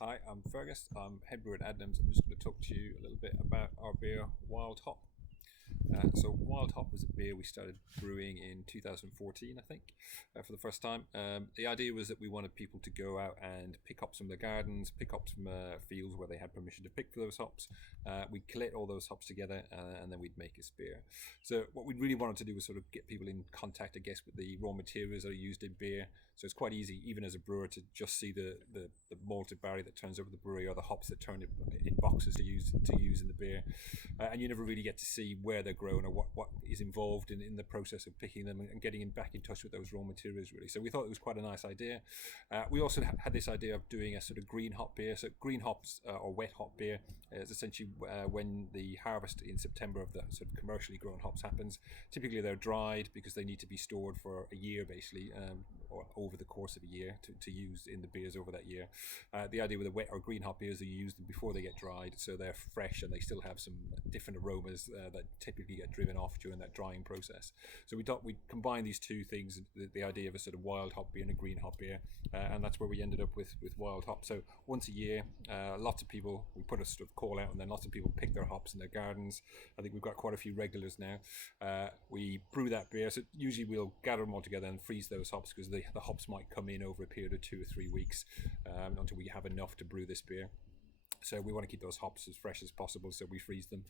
Hi, I'm Fergus. I'm head brewer at Adams. I'm just going to talk to you a little bit about our beer, Wild Hop. So Wild Hop was a beer we started brewing in 2014, I think, for the first time. The idea was that we wanted people to go out and pick hops from their gardens, pick hops from fields where they had permission to pick for those hops. We'd collect all those hops together, and then we'd make this beer. So what we really wanted to do was sort of get people in contact, I guess, with the raw materials that are used in beer. So it's quite easy, even as a brewer, to just see the malted barley that turns over the brewery, or the hops that turn in boxes to use in the beer, and you never really get to see where they're grown or what is involved in the process of picking them and getting back in touch with those raw materials, really. So we thought it was quite a nice idea. We also had this idea of doing a sort of green hop beer. So green hops, or wet hop beer, is essentially when the harvest in September of the sort of commercially grown hops happens. Typically they're dried because they need to be stored for a year, basically, or over the course of a year to use in the beers over that year. The idea with the wet or green hop beers is that you use them before they get dried, so they're fresh and they still have some different aromas that typically get driven off during that drying process. So we thought we'd combine these two things, the idea of a sort of wild hop beer and a green hop beer, and that's where we ended up with wild hop. So once a year, lots of people, we put a sort of call out, and then lots of people pick their hops in their gardens. I think we've got quite a few regulars now. We brew that beer, so usually we'll gather them all together and freeze those hops, because the hops might come in over a period of 2 or 3 weeks, until we have enough to brew this beer. So we want to keep those hops as fresh as possible, so we freeze them.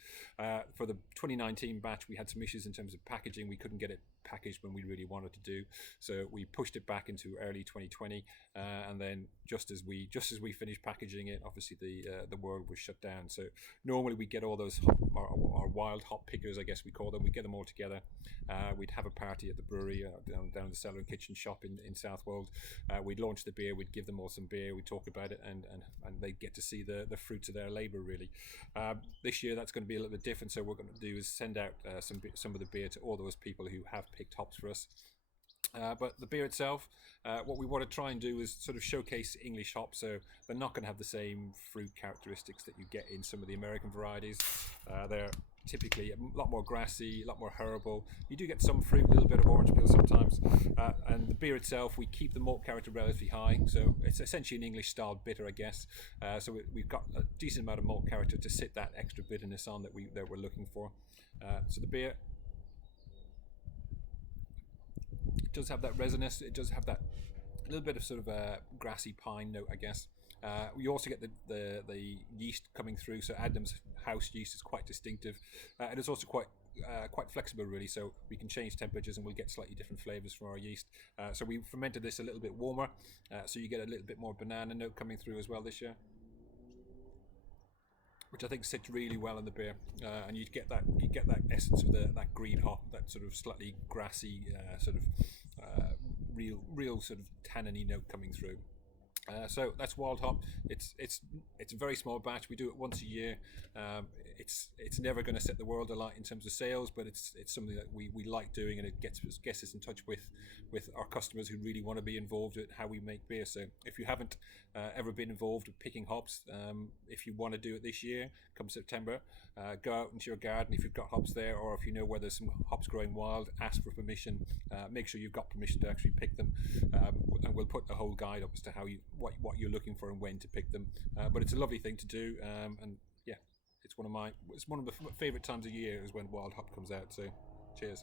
For the 2019 batch, we had some issues in terms of packaging. We couldn't get it packaged when we really wanted to do, so we pushed it back into early 2020. And then just as we finished packaging it, obviously the world was shut down. So normally we get all those our wild hop pickers, I guess we call them. We get them all together. We'd have a party at the brewery, down the cellar and kitchen shop in Southwold. We'd launch the beer. We'd give them all some beer. We'd talk about it, and they'd get to see the fruits of their labour, really. This year that's going to be a little bit different. So what we're going to do is send out some of the beer to all those people who have picked hops for us. But the beer itself, what we want to try and do is sort of showcase English hops. So they're not going to have the same fruit characteristics that you get in some of the American varieties. They're typically a lot more grassy, a lot more herbal. You do get some fruit, a little bit of orange peel sometimes. And the beer itself, we keep the malt character relatively high. So it's essentially an English style bitter, I guess. So we've got a decent amount of malt character to sit that extra bitterness on that we're looking for. So the beer, it does have that resinous. It does have that little bit of sort of a grassy pine note, I guess. We also get the yeast coming through. So Adams house yeast is quite distinctive, and it's also quite flexible, really. So we can change temperatures, and we'll get slightly different flavors from our yeast. So we fermented this a little bit warmer, so you get a little bit more banana note coming through as well this year, which I think sits really well in the beer, and you get that essence of that green hop, that sort of slightly grassy, sort of real sort of tanniny note coming through. So that's wild hop. It's a very small batch. We do it once a year. It's never going to set the world alight in terms of sales, but it's something that we like doing, and it gets us in touch with our customers who really want to be involved with how we make beer. So if you haven't ever been involved with picking hops, if you want to do it this year, come September, go out into your garden if you've got hops there, or if you know where there's some hops growing wild, ask for permission. Make sure you've got permission to actually pick them, and we'll put a whole guide up as to how what you're looking for and when to pick them. But it's a lovely thing to do, and yeah, it's one of the favourite times of year is when wild hop comes out. So cheers.